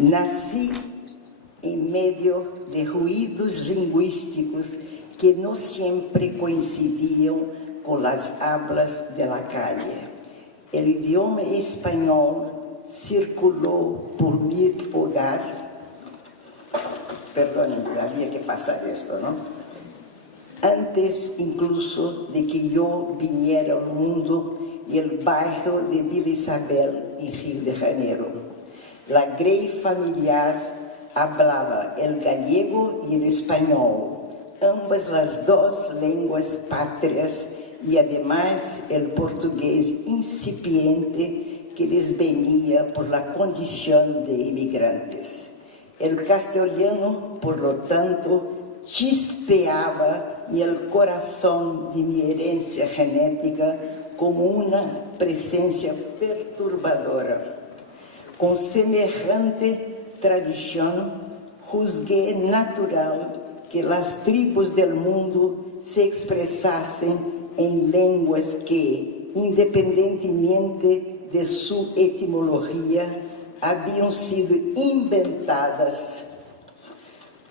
Nací en medio de ruidos lingüísticos que no siempre coincidían con las hablas de la calle. El idioma español circuló por mi hogar. Perdonen, había que pasar esto, ¿no? Antes incluso de que yo viniera al mundo en el barrio de Vila Isabel, en Río de Janeiro. La grey familiar hablaba el gallego y el español, ambas las dos lenguas patrias, y además el portugués incipiente que les venía por la condición de inmigrantes. El castellano, por lo tanto, chispeaba en el corazón de mi herencia genética como una presencia perturbadora. Con semejante tradición, juzgué natural que las tribus del mundo se expresasen en lenguas que, independentemente de su etimología, habían sido inventadas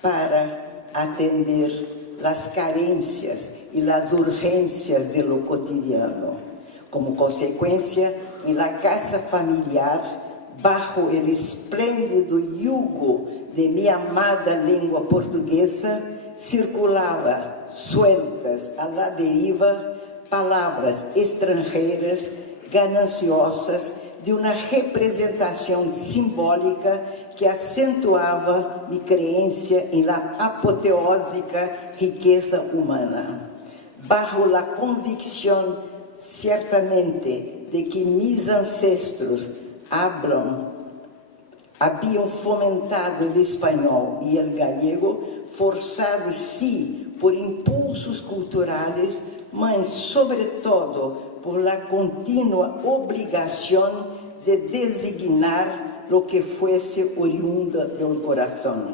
para atender las carencias y las urgencias de lo cotidiano. Como consecuencia, en la casa familiar, bajo el espléndido yugo de mi amada lengua portuguesa, circulaba sueltas a la deriva palavras estrangeiras gananciosas de uma representação simbólica que acentuava minha crença em la apoteósica riqueza humana. Bajo la convicción, ciertamente, de que mis ancestros haviam fomentado o espanhol e o gallego, forçados, sim, por impulsos culturais, mas, sobretudo, por la contínua obrigação de designar lo que fuese oriundo do coração,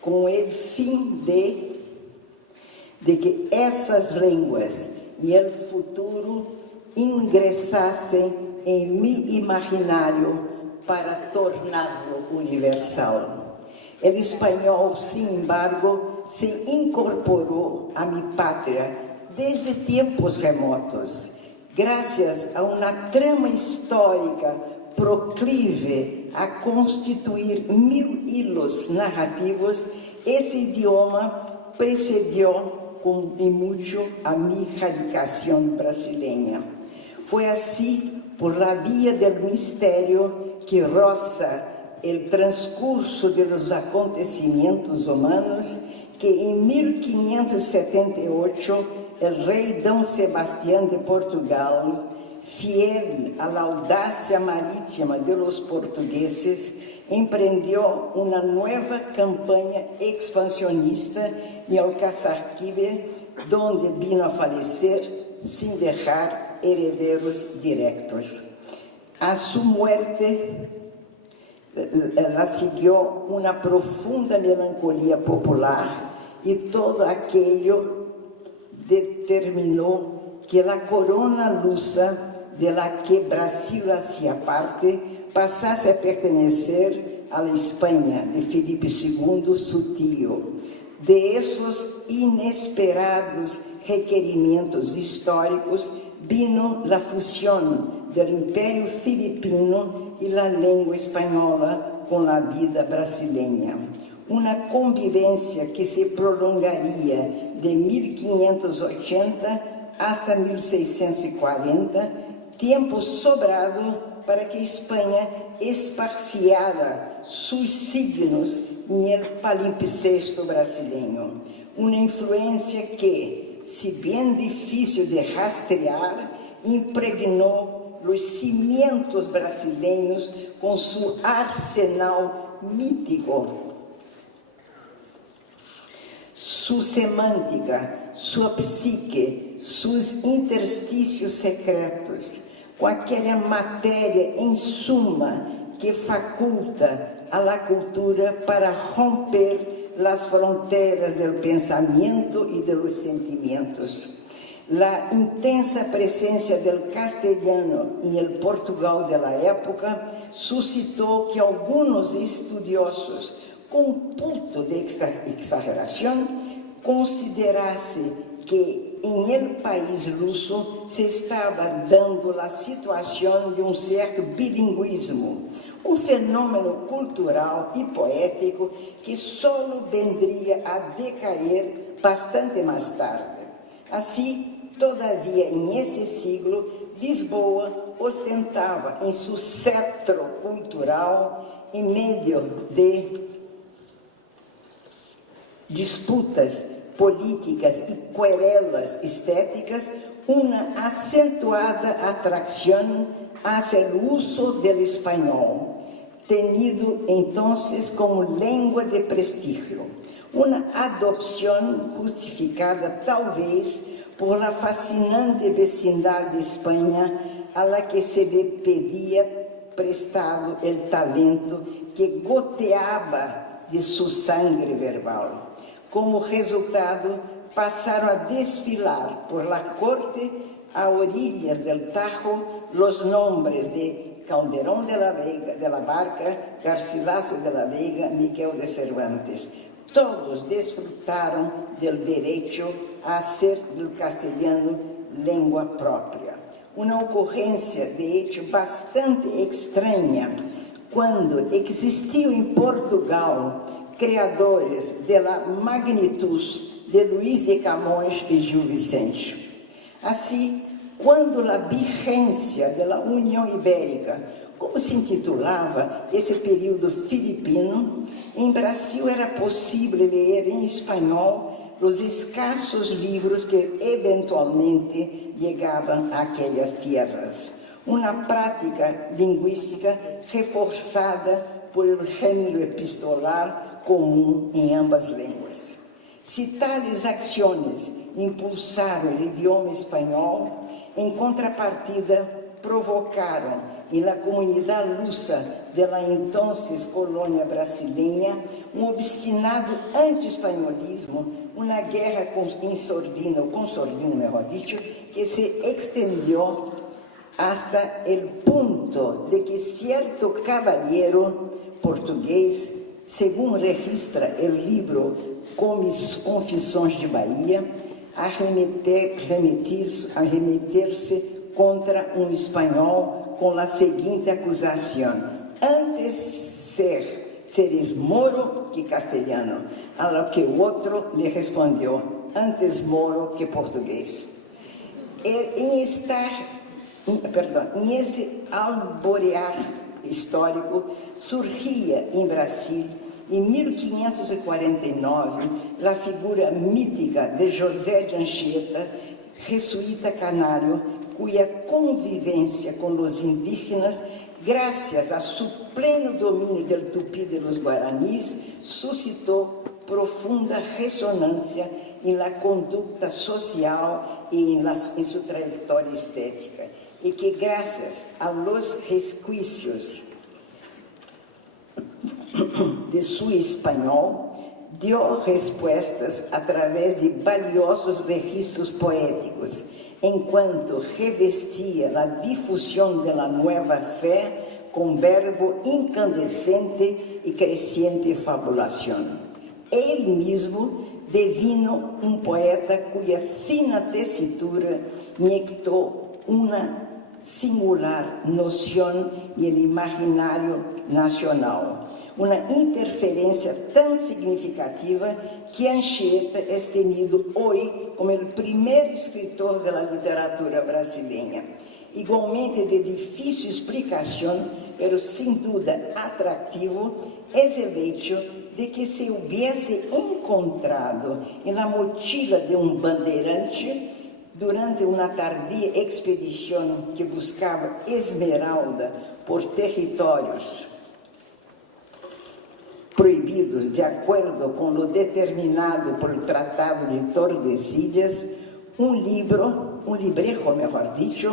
com o fim de que essas línguas e o futuro ingressassem em mi imaginário para torná-lo universal. O espanhol, sin embargo, se incorporou a mi pátria desde tempos remotos, graças a uma trama histórica proclive a constituir mil hilos narrativos. Esse idioma precedió com muito a minha radicação brasileira. Foi assim, por la via del mistério, que roça o transcurso de los acontecimentos humanos, que em 1578 o rei D. Sebastião de Portugal, fiel à audácia marítima de los portugueses, empreendeu uma nova campanha expansionista em Alcaçarquivir, donde vino a falecer sem deixar herederos directos. A su muerte la siguió una profunda melancolía popular, y todo aquello determinó que la corona lusa de la que Brasil hacía parte pasase a pertenecer a la España de Felipe II, su tío. De esos inesperados requerimientos históricos vino la fusión del Império Filipino e a língua espanhola com a vida brasileira. Uma convivência que se prolongaria de 1580 hasta 1640, tempo sobrado para que Espanha esparciara seus signos em el palimpsesto brasileiro. Uma influência que, se bem difícil de rastrear, impregnou os cimientos brasileiros com seu arsenal mítico, sua semântica, sua psique, seus interstícios secretos, com aquela matéria em suma que faculta a la cultura para romper as fronteiras do pensamento e dos sentimentos. La intensa presencia del castellano en el Portugal de la época suscitó que algunos estudiosos, con un punto de exageración, considerasen que en el país luso se estaba dando la situación de un cierto bilingüismo, un fenómeno cultural y poético que solo vendría a decaer bastante más tarde. Así, todavía en este siglo, Lisboa ostentaba en su cetro cultural, en medio de disputas políticas y querelas estéticas, una acentuada atracción hacia el uso del español, tenido entonces como lengua de prestigio, una adopción justificada tal vez por la fascinante vecindad de España a la que se le pedía prestado el talento que goteaba de su sangre verbal. Como resultado, pasaron a desfilar por la corte a orillas del Tajo los nombres de Calderón de la Barca, Garcilaso de la Vega, Miguel de Cervantes. Todos disfrutaron del derecho a hacer del castellano lengua propia. Una ocurrencia, de hecho, bastante extraña, cuando existió en Portugal creadores de la magnitud de Luís de Camões y Gil Vicente. Así, cuando la vigencia de la Unión Ibérica, como se intitulava esse período filipino, em Brasil era possível ler em espanhol os escassos livros que eventualmente chegavam àquelas terras. Uma prática linguística reforçada por el gênero epistolar comum em ambas línguas. Se tales ações impulsaram o idioma espanhol, em contrapartida provocaram em la comunidade lusa de la entonces colônia brasileña um obstinado anti-espanholismo, uma guerra consordino, melhor dicho, que se extendió hasta el punto de que cierto caballero português, segundo registra o livro Confissões de Bahia, arremeter-se contra um espanhol com a seguinte acusação: antes seres moro que castelhano. A lo que o outro lhe respondeu: antes moro que português. Em esse alborear histórico, surgia em Brasil, em 1549, a figura mítica de José de Anchieta, jesuíta canário, cuya convivência com os indígenas, graças a su pleno domínio del tupí de los guaraníes, suscitou profunda ressonância em la conduta social e em sua trajetória estética, e que, graças a los resquicios de su espanhol, dio respostas através de valiosos registros poéticos, enquanto revestia a difusão da nova fé com verbo incandescente e crescente fabulação. Ele mesmo devino um poeta cuja fina tessitura injectou uma singular noção no imaginário nacional, uma interferência tão significativa que Anchieta é tenido hoje como o primeiro escritor da literatura brasileira. Igualmente de difícil explicação, pero sem dúvida atrativo, é o hecho de que se hubiese encontrado na mochila de um bandeirante durante uma tardia expedição que buscava esmeralda por territórios proibidos de acordo com o determinado por o Tratado de Tordesilhas, um librejo, melhor dicho,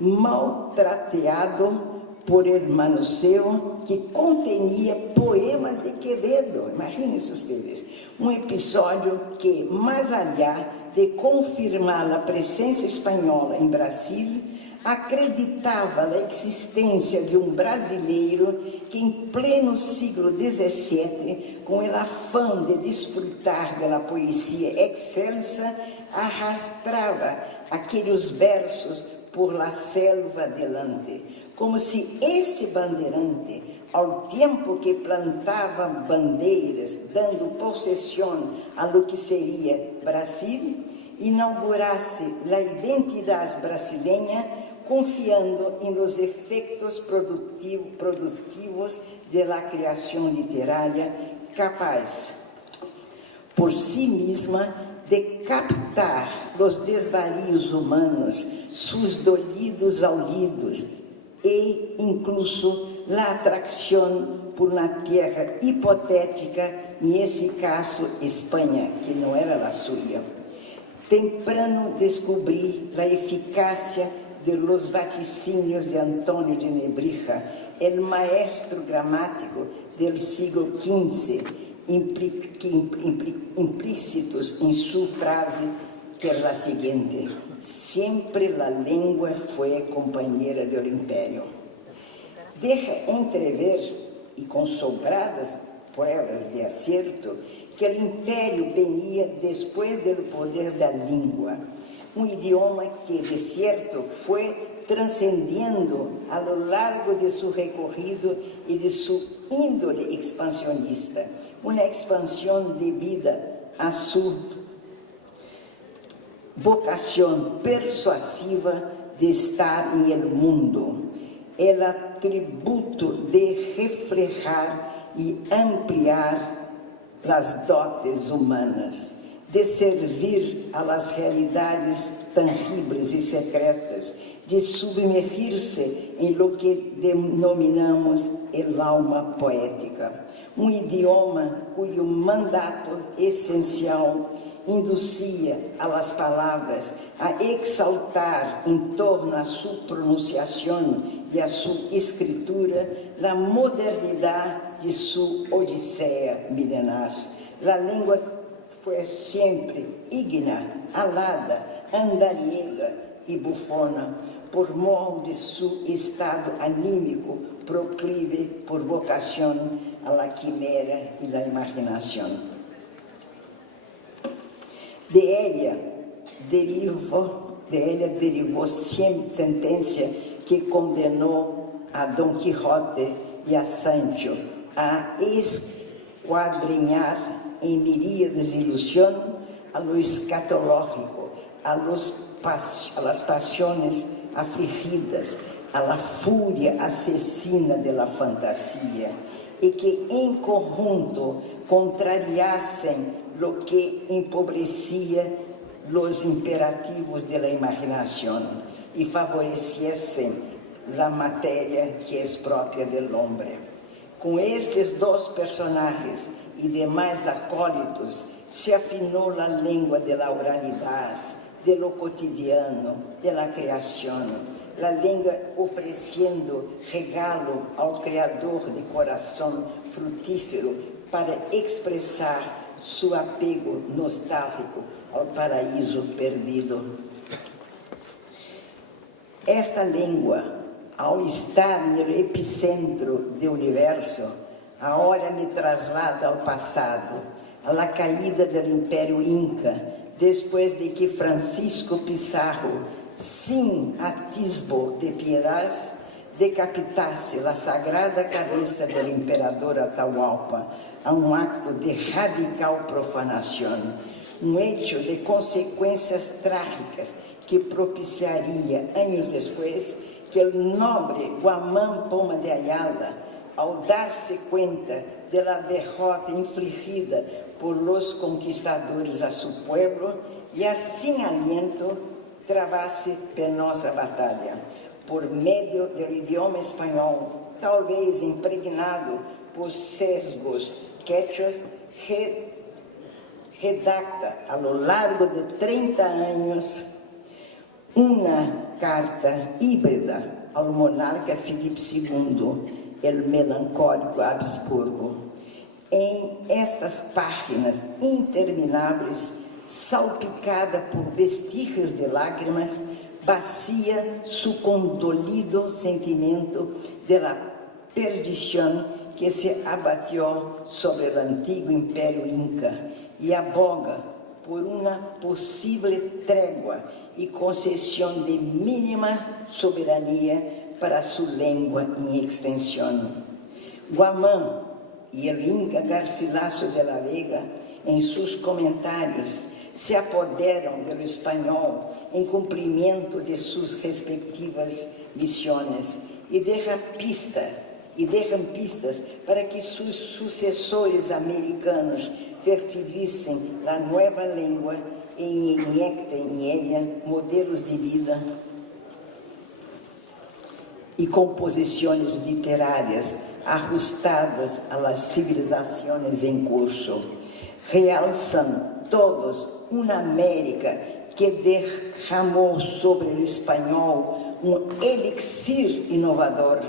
maltrateado por el manuseio, que contenia poemas de Quevedo. Imaginem-se vocês, um episódio que, mais allá de confirmar a presença espanhola em Brasil, acreditava na existência de um brasileiro que, em pleno século XVII, com o afã de desfrutar da poesia excelsa, arrastrava aqueles versos por la selva adelante, como se este bandeirante, ao tempo que plantava bandeiras, dando possessão a lo que seria Brasil, inaugurasse a identidade brasileira, confiando em los efeitos produtivos da criação literária, capaz, por si mesma, de captar os desvarios humanos, seus dolidos aulidos e, incluso, a atração por uma terra hipotética, nesse caso, Espanha, que não era a sua. Temprano descobri a eficácia de los vaticínios de Antônio de Nebrija, el maestro gramático del siglo XV, implícitos em sua frase, que é a seguinte: sempre a língua foi companheira do império. Deixa entrever, e com sobradas provas de acerto, que o império venia depois do poder da língua, um idioma que, de certo, foi transcendendo a lo largo de seu recorrido e de sua índole expansionista, uma expansão devida a sua vocação persuasiva de estar em el mundo, el atributo de reflejar e ampliar as dotes humanas, de servir a las realidades tangíveis e secretas, de submergir-se em lo que denominamos el alma poética, um idioma cujo mandato essencial inducia a las palavras a exaltar em torno a sua pronunciação e a sua escritura a modernidade de sua odisseia milenar. A língua foi sempre ígnea, alada, andariega e bufona, por mor de seu estado anímico proclive por vocação a la quimera e la imaginação. De ella derivou sentença que condenou a Don Quixote e a Sancho a esquadrinhar em miríades de ilusão a lo escatológico, a las pasiones afligidas, a la fúria assassina de la fantasia, e que em conjunto contrariassem lo que empobrecia los imperativos de la imaginação e favorecessem la matéria que é própria del hombre. Com estes dois personagens e demais acólitos, se afinou a língua de la oralidade, de lo cotidiano, de la criação, a língua oferecendo regalo ao Criador de coração frutífero para expressar seu apego nostálgico ao paraíso perdido. Esta língua, ao estar no epicentro do universo, agora me traslada ao passado, à caída do Império Inca, depois de que Francisco Pizarro, sem atisbo de piedade, decapitasse a sagrada cabeça do imperador Atahualpa a um acto de radical profanação, um hecho de consequências trágicas que propiciaria, anos depois, que o nobre Guamán Poma de Ayala, ao dar-se conta da derrota infligida por los conquistadores a seu pueblo, e assim aliento, travasse penosa batalha, por meio do idioma espanhol, talvez impregnado por sesgos quechuas, redacta a lo largo de 30 anos uma carta híbrida ao monarca Filipe II, el melancólico Habsburgo. Em estas páginas intermináveis, salpicada por vestígios de lágrimas, vacía su condolido sentimiento de la perdición que se abatió sobre el antiguo imperio inca y aboga por una posible tregua y concesión de mínima soberanía para su lengua en extensión. Guamán y el Inca Garcilaso de la Vega, en sus comentarios, se apoderam del español en cumplimiento de sus respectivas misiones y dejan pistas para que sus sucesores americanos fertilicen la nueva lengua e inyecten en ella modelos de vida y composiciones literárias ajustadas a las civilizaciones en curso. Realzan todos una América que derramó sobre el español un elixir inovador,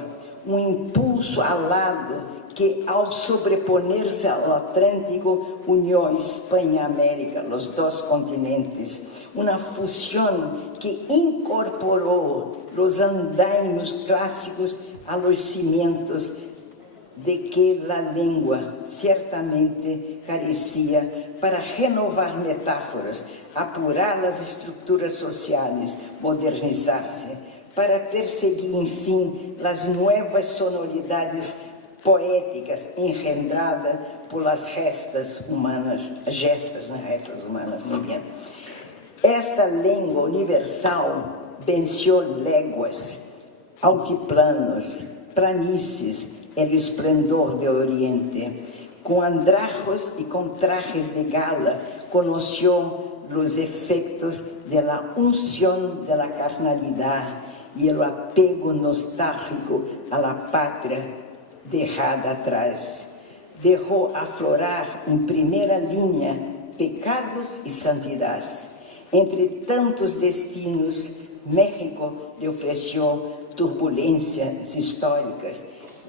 un impulso alado que, al sobreponerse al Atlántico, unió España y América, los dos continentes. Una fusión que incorporó los andainos clásicos a los cimientos de que la lengua ciertamente carecía para renovar metáforas, apurar las estructuras sociales, modernizarse, para perseguir, enfim, las nuevas sonoridades poéticas engendradas por las gestas humanas, muy bien. Esta lengua universal venció léguas, altiplanos, planícies, el esplendor del oriente. Con andrajos y con trajes de gala, conoció los efectos de la unción de la carnalidad y el apego nostálgico a la patria dejada atrás. Dejó aflorar en primera línea pecados y santidad. Entre tantos destinos, México le ofreció turbulencias históricas,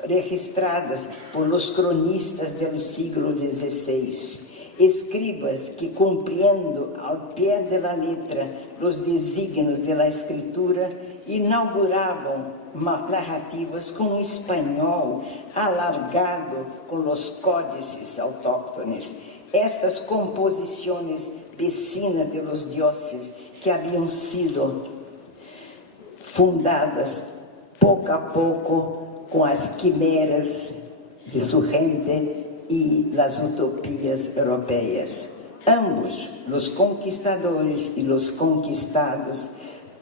registradas por los cronistas del siglo XVI, escribas que, cumpliendo al pie de la letra los designios de la escritura, inauguraban narrativas con un español alargado con los códices autóctones. Estas composiciones vecinas de los dioses que habían sido fundadas poco a poco con las quimeras de su gente y las utopías europeas. Ambos, los conquistadores y los conquistados,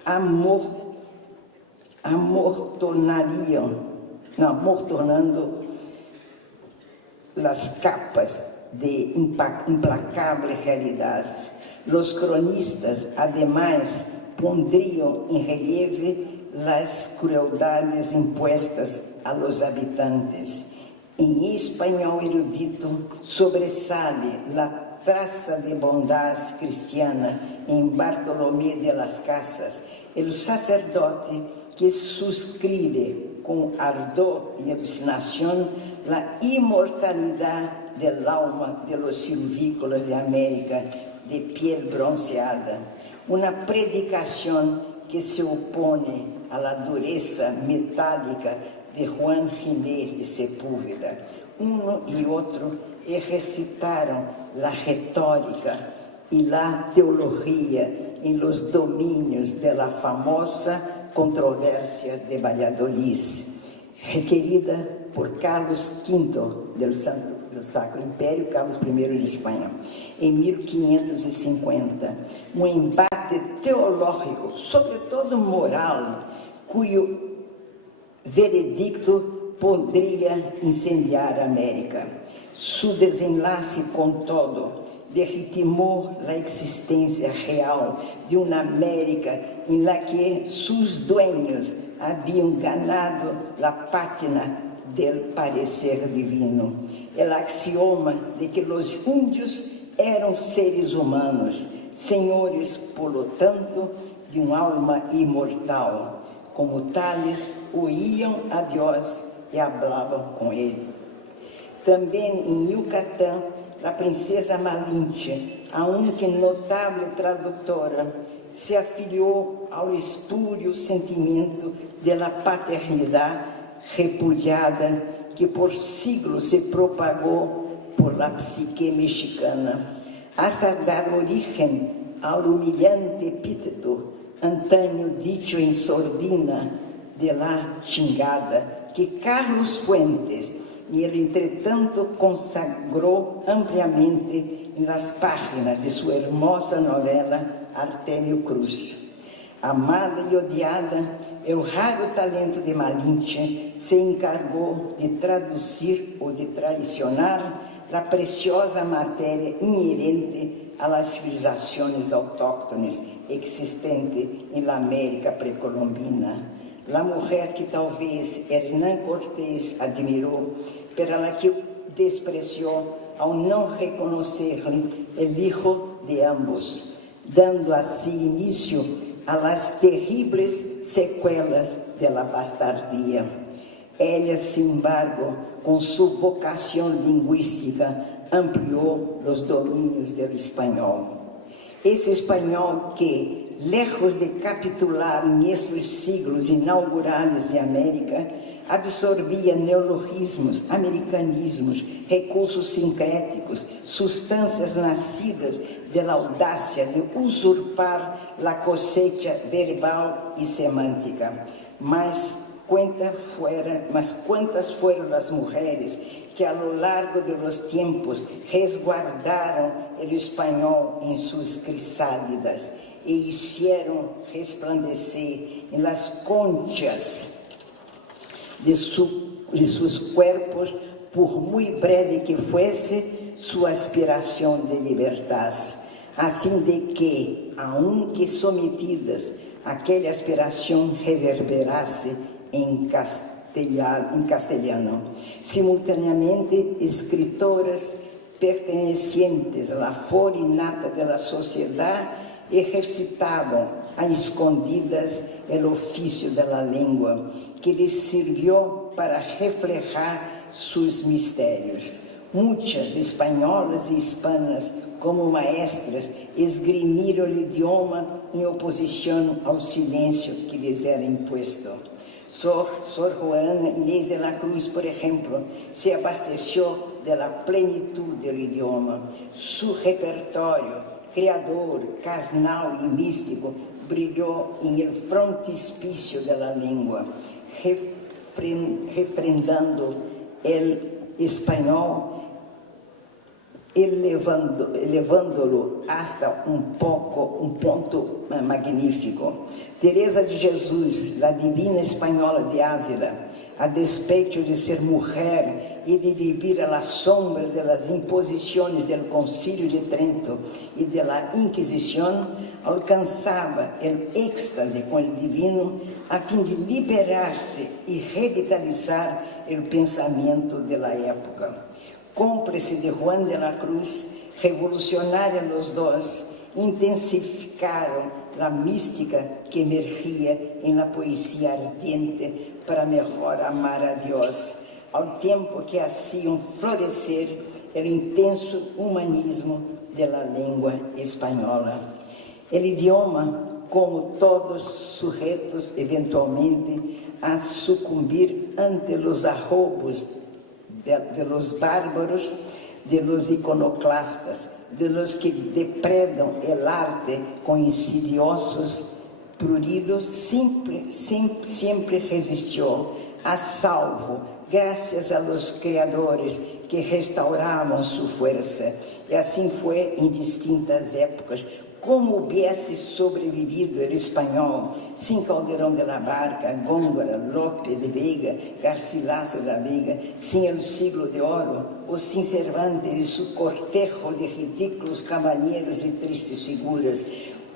amortonando las capas de implacable realidad. Los cronistas, además, pondrían en relieve las crueldades impuestas a los habitantes. En español erudito sobresale la traza de bondad cristiana en Bartolomé de las Casas, el sacerdote que suscribe con ardor y obstinación la inmortalidad del alma de los silvícolas de América de piel bronceada. Una predicación que se opone a la dureza metálica de Juan Ginés de Sepúlveda. Uno y otro ejercitaron la retórica y la teología en los dominios de la famosa controversia de Valladolid, requerida por Carlos V del Sacro Império, Carlos I de Espanha, em 1550. Um embate teológico, sobretudo moral, cuyo veredicto podría incendiar a América. Su desenlace, con todo, legitimó la existencia real de una América en la que sus dueños habían ganado la pátina del parecer divino. El axioma de que los indios eram seres humanos, senhores, por lo tanto, de um alma imortal. Como tales, oíam a Deus e hablavam com Ele. Também em Yucatán, la princesa Malinche, aunque notable traductora, se afiliou ao espúrio sentimento de la paternidade repudiada que por siglos se propagou por la psique mexicana, hasta dar origen ao humilhante epíteto antaño dicho em sordina de la chingada, que Carlos Fuentes, e ele, entretanto, consagrou ampliamente nas páginas de sua hermosa novela Artemio Cruz. Amada e odiada, o raro talento de Malinche se encargou de traduzir ou de traicionar a preciosa matéria inerente a las civilizações autóctones existentes na América precolombina. La mujer que talvez Hernán Cortés admirou, pero la que despreciou ao não reconhecer-lhe el hijo de ambos, dando assim início a las terribles secuelas de la bastardia. Ella, sin embargo, com sua vocação linguística, ampliou os domínios do espanhol. Esse espanhol que, lejos de capitular en estos siglos inaugurales de América, absorvia neologismos, americanismos, recursos sincréticos, substâncias nascidas de la audácia de usurpar la cosecha verbal e semântica. Mas quantas foram as mulheres que a lo largo de los tiempos resguardaram o espanhol em suas crisálidas e hicieron resplandecer en las conchas de sus cuerpos, por muy breve que fuese su aspiración de libertad, a fin de que, aunque sometidas, aquella aspiración reverberase en castellano. Simultaneamente, escritoras pertenecientes a la flor innata de la sociedad exercitavam a escondidas o ofício da língua, que lhes serviu para reflejar seus mistérios. Muitas espanholas e hispanas, como maestras, esgrimiram o idioma em oposição ao silêncio que lhes era imposto. Sor Juana Inés de la Cruz, por exemplo, se abasteceu da plenitude do idioma. Su repertório criador, carnal e místico, brilhou em el frontispício da língua, refrendando o espanhol, elevando-lo hasta um ponto magnífico. Teresa de Jesus, a divina espanhola de Ávila, a despeito de ser mulher e de viver a la sombra de las imposições del Concílio de Trento e de la Inquisição, alcançava o êxtase com o divino a fim de liberar-se e revitalizar o pensamento da época. Cúmplice de Juan de la Cruz, revolucionária los dois, intensificaram a mística que emergia em la poesia ardiente para melhor amar a Deus, ao tempo que hacían florescer o intenso humanismo da língua espanhola. O idioma, como todos sujeitos eventualmente a sucumbir ante los arrobos de los bárbaros, de los iconoclastas, de los que depredam el arte com insidiosos pruridos, sempre resistiu, a salvo, graças a los criadores que restauravam sua força. E assim foi em distintas épocas. Como hubiese sobrevivido o espanhol sem Calderón de la Barca, Góngora, López de Vega, Garcilaso da Vega, sem o siglo de oro, ou sem Cervantes e seu cortejo de ridículos cavalheiros e tristes figuras,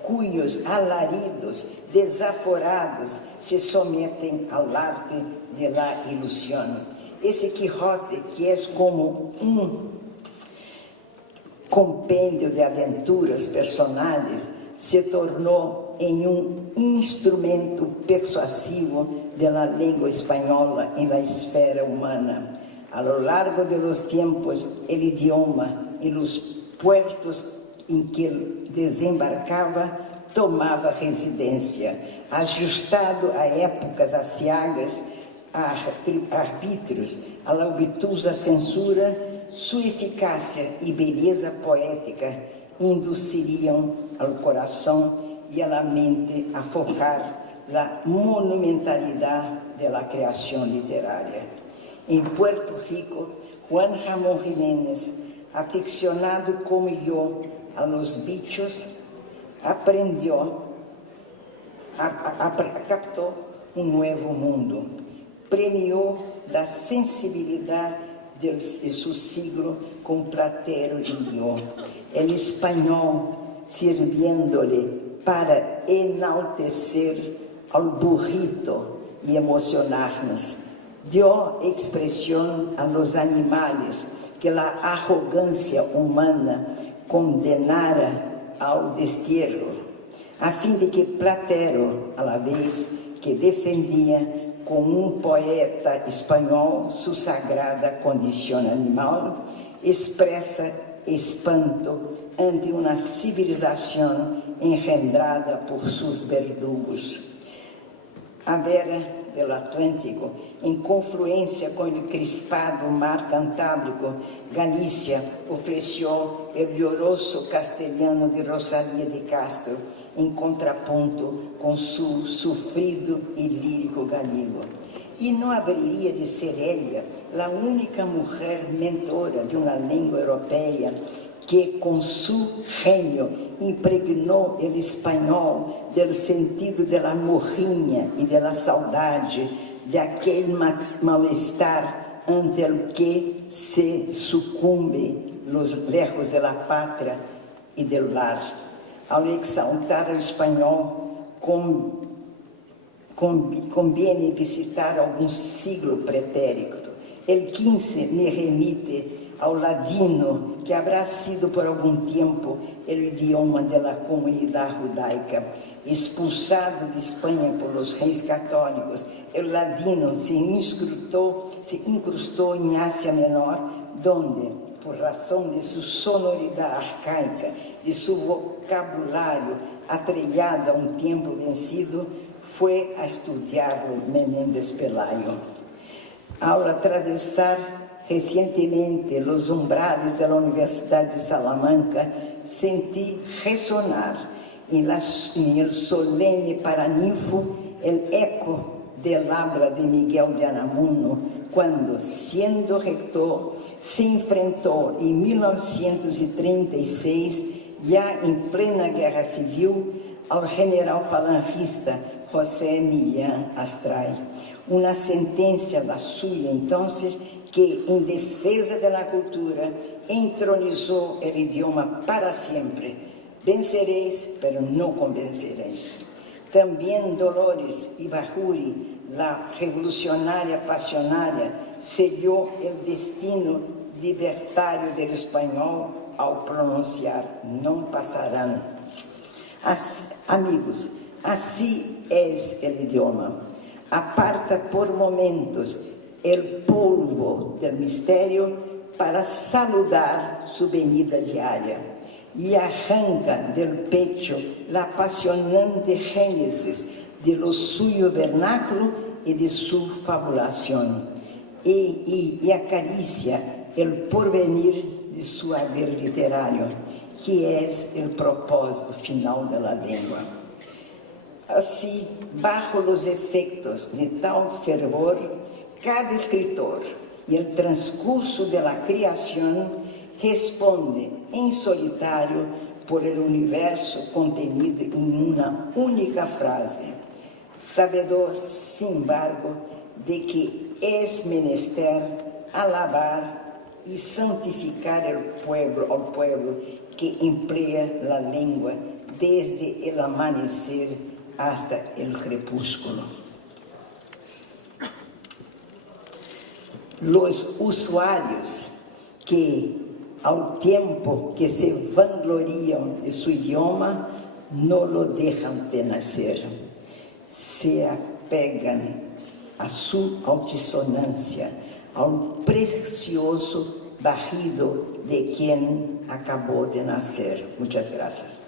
cujos alaridos desaforados se sometem ao arte de la ilusão. Esse Quijote, que é como compêndio de aventuras personais, se tornou em instrumento persuasivo da língua espanhola em la esfera humana. A lo largo de los tiempos, el idioma y los puertos en que desembarcava tomava residência, ajustado a épocas aciagas, a arbítrios, a la obtusa censura, sua eficácia e beleza poética induciriam ao coração e à mente a forjar a monumentalidade da criação literária. Em Puerto Rico, Juan Ramón Jiménez, aficionado como eu a los bichos, captou um novo mundo, premiou a sensibilidade de seu siglo com Platero e eu, o espanhol sirviéndole para enaltecer ao burrito e emocionar-nos. Dio expressão a los animales que a arrogância humana condenara ao destierro, a fim de que Platero, a la vez que defendia como poeta espanhol sua sagrada condição animal, expressa espanto ante uma civilização engendrada por seus verdugos. A beira do Atlântico, em confluência com o crispado mar Cantábrico, Galícia ofereceu o glorioso castelhano de Rosalía de Castro, em contraponto com seu sofrido e lírico galego. E não haveria de ser ela a única mulher mentora de uma língua europeia que, com seu gênio, impregnou o espanhol do sentido da morrinha e da saudade, de aquele mal-estar ante o que se sucumbe los lejos de la pátria e do lar. Ao exaltar o espanhol, conviene visitar algum siglo pretérito. El 15 me remite ao ladino, que habrá sido por algum tempo o idioma da comunidade judaica. Expulsado de Espanha por los reis católicos, o ladino se incrustou em Ásia Menor, donde, por razão de sua sonoridade arcaica, de seu vocabulário atrelhado a um tempo vencido, foi a estudar Menéndez Pelayo. Ao atravessar recentemente os umbrales da Universidade de Salamanca, senti ressonar em el solene paraninfo el eco del habla de Miguel de Unamuno, quando, sendo rector, se enfrentou em 1936, já em plena guerra civil, ao general falangista José Emiliano Astray. Uma sentença da sua, então, que, em defesa da cultura, entronizou o idioma para sempre. Venceréis, pero não convenceréis. Também Dolores Ibajuri, a revolucionária passionária, sellou o destino libertário do espanhol ao pronunciar: não passarão. Amigos, assim é o idioma. Aparta por momentos o polvo do mistério para saludar sua venida diária e arranca do pecho a apasionante gênesis de lo suyo vernáculo e de sua fabulação e acaricia o porvenir de seu haber literário, que é o propósito final da língua. Assim, bajo os efeitos de tal fervor, cada escritor e o transcurso da criação responde em solitário por el universo contenido em uma única frase, sabedor, sin embargo, de que es menester alabar e santificar ao pueblo que emplea la lengua desde el amanecer hasta el crepúsculo. Los usuários que, ao tempo que se vangloriam de seu idioma, não lo deixam de nascer. Se apegam a sua altissonância, a un precioso barrido de quien acabó de nacer. Muchas gracias.